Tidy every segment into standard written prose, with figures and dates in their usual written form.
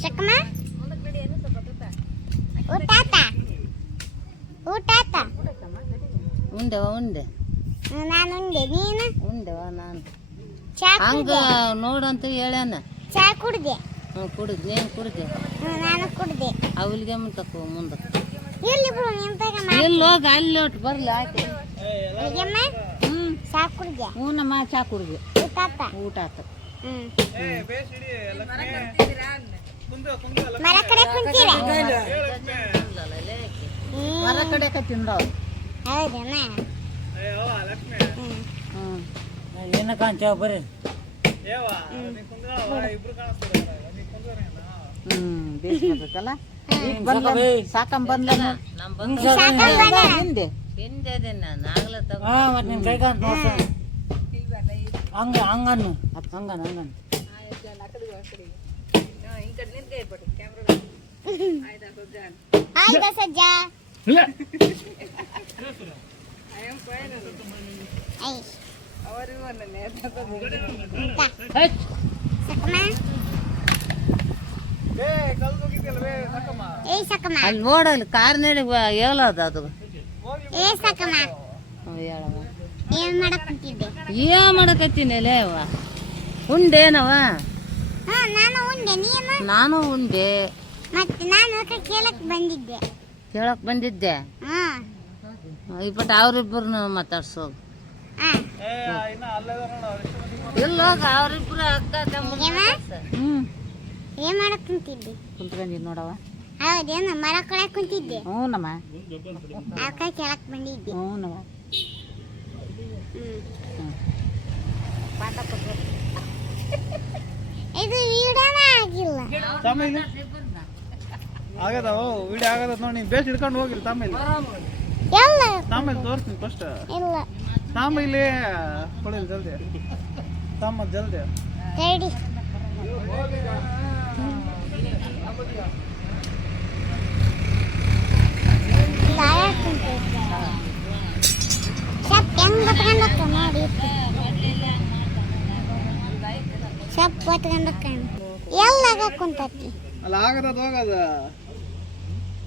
ಸಕಮ ಊಟಾತ ಊಟಾತ ಉಂಡೆವ ಉಂಡೆ ನಾನು ಉಂಡೆ ನೀನು ಉಂಡೆವ ನಾನು ಚಾ ಹಂಗ ನೋಡಂತ ಹೇಳ್ಯಾನ ಚಾ ಕುಡ್ದೆ ಹ್ಞೂ ಕುಡಿದ್ ನೀನು ಕುಡಿದೆ ನಾನು ಕುಡ್ದೆ ಅವಲಿಗೆ ಮುಂತಕ್ಕ ಮುಂದೆ ಇಲ್ಲಿ ಬಿಡು ನಿಂತಾಗ ಎಲ್ಲಿ ಹೋಗ ಅಲ್ಲಿ ಒಟ್ಟು ಬರ್ಲಿ ಆಯ್ತು ಅಮ್ಮ ಚಾ ಕುಡ್ದೆ ಹ್ಞೂ ನಮ್ಮ ಚಾ ಕುಡಿದ್ವಿ ಊಟಾತ ಊಟ ಆತು ಮರ ಕಡೆ ಕುಂತೀರ ಮರ ಕಡೆ ತಿಂದವ್ ಹೌದಣ್ಣ ಹ್ಞೂ ಏನ ಕಾಣ್ತೇವ ಬರ್ರಿ ಬೇಸ್ ಬರ್ತೈತಲ್ಲ ಸಾಕಂ ಬಂದ ಹಿಂದೆ ಹಿಂದೆ ನಾಗಲ ನಿನ್ ಕೈಗ ಹಂಗ ಹಂಗನ್ನು ಹಂಗನ್ ಹಂಗನ್ ಆಯ್ತಾ ಸಜ್ಜ ಅಲ್ಲಿ ನೋಡಲ್ಲಿ ಕಾರ್ ನಡಿ ಹೇಳೋದು ಅದು ಏ ಸಕಮ ಹೇಳವ ಏನ್ ಮಾಡಕ್ ಕುಂತಿದ್ದೆ ಏನ್ ಮಾಡಕತ್ತೀನಿ ಅವ ಉಂಡೇನವ ನಾನು ಉಂಡೆ ನೀನು ನಾನು ಉಂಡೆ ಮತ್ತೆ ನಾನು ಕೇಳಕ್ ಬಂದಿದ್ದೆ ಕೇಳಕ್ ಬಂದಿದ್ದೆ ಇಪ್ಪಟ್ಟು ಅವ್ರಿಬ್ಬರನ್ನ ಮಾತಾಡ್ಸೋದು ಇಲ್ಲ ಅವ್ರಿಬ್ರು ಅಕ್ಕ ತಮ್ಮ ಏನ್ ಮಾಡಕ್ ಕುಂತಿದ್ದೆ ಕುಂತ್ಕೊಂಡಿದ್ ನೋಡವ ಹೌದೇನು ಮರ ಕೊಡಕ್ ಕುಂತಿದ್ದೆ ಹ್ಞೂ ನಮ್ಮ ಅಕ್ಕ ಕೇಳಕ್ ಬಂದಿದ್ದೆ ಹ್ಞೂ ನಮ್ಮ ಇದು ವಿಡಿಯೋನೇ ಆಗಿಲ್ಲ ಆಗದವ ವಿಡಿಯೋ ಆಗದ ನೋಡಿ ನೀನು ಬೇಸ್ ಹಿಡ್ಕೊಂಡು ಹೋಗಿರಿ ತಾಮೇಲೆ ಎಲ್ಲ ತಾಮೇಲೆ ತೋರಿಸ್ತೀನಿ ಫಸ್ಟ್ ಇಲ್ಲ ತಾಮೇಲೆ ಕೊಡಿಲ್ಲ ಜಲ್ದಿ ತಾಮ ಜಲ್ದಿ ರೆಡಿ ಸಪ್ ಹೆಂಗ್ ಬತ್ಕೊಂಡಕ್ಕ ನೋಡಿ ಸಪ್ ಬತ್ಕೊಂಡಕ್ಕ ಎಲ್ಲಾಗ ಕುಂತತಿ ಅಲ್ಲ ಆಗದ ಹೋಗದ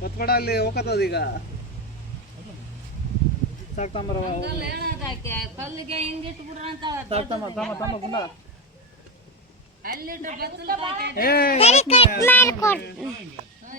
ಒತ್ಕಡ ಅಲ್ಲಿ ಹೋಗತ್ತದ ಈಗ ಸಾಕ್ತಾಂಬರವ ಕಲ್ಲಿಗೆ ಹಿಂಗಿಟ್ಬಿಡ್ರ ಅಂತ ಸಾಕ್ ತಮ್ಮ ತಮ್ಮ ತಮ್ಮ ಗುಂಡ ಅಲ್ಲಿ ಏ ಕಟ್ ಮಾಡ್ಕೊಡ್ತೀನಿ